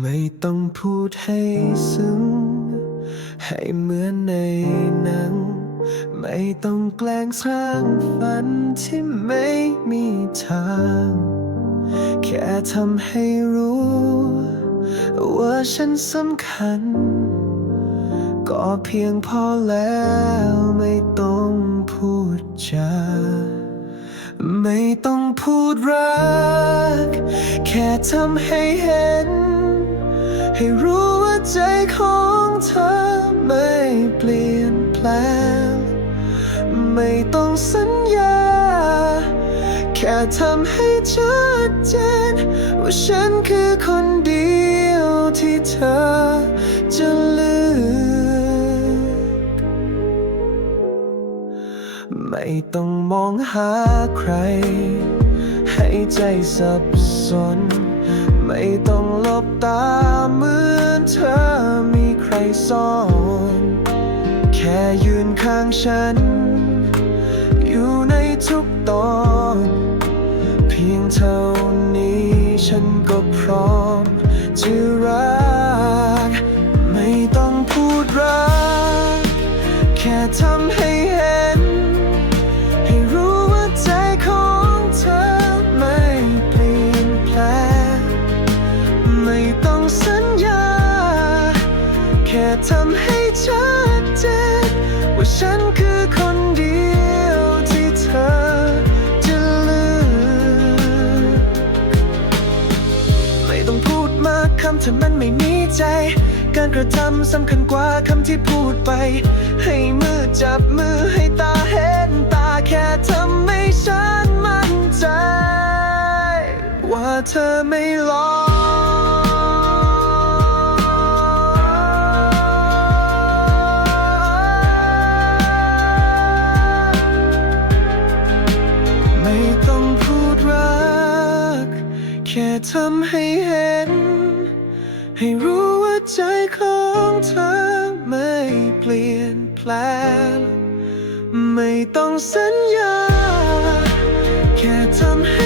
ไม่ต้องพูดให้ซึ้ง ให้เหมือนในหนัง ไม่ต้องแกล้งสร้างฝันที่ไม่มีทาง แค่ทำให้รู้ ว่าฉันสำคัญ ก็เพียงพอแล้วไม่ต้องพูดจาไม่ต้องพูดรัก แค่ทำให้เห็น ให้รู้ว่าใจของเธอไม่เปลี่ยนแปลง ไม่ต้องสัญญา แค่ทำให้ชัดเจน ว่าฉันคือคนเดียวที่เธอจะเลือกไม่ต้องมองหาใคร ให้ใจสับสน ไม่ต้องหลบตา ยืนข้างฉัน อยู่ในทุกตอน เพียงเท่านี้ฉันก็พร้อมจะรัก ไม่ต้องพูดรัก แค่ทำให้เห็น ให้รู้ว่าใจของเธอไม่เปลี่ยนแปลงไม่ต้องสัญญา แค่ทำให้ ว่าฉันคือคนเดียวที่เธอจะลือกไม่ต้องพูดมากคำถ้ามันไม่มีใจ การกระทำสำคัญกว่าคำที่พูดไป ให้มือจับมือให้ตาเห็นตาแค่ทำให้ฉันมั่นใจ ว่าเธอไม่หลอก ค่ทำให้เห็น ให้รู้ว่าใจของเธอไม่เปลี่ยนแปลงไม่ต้องสัญญา แค่ทำให้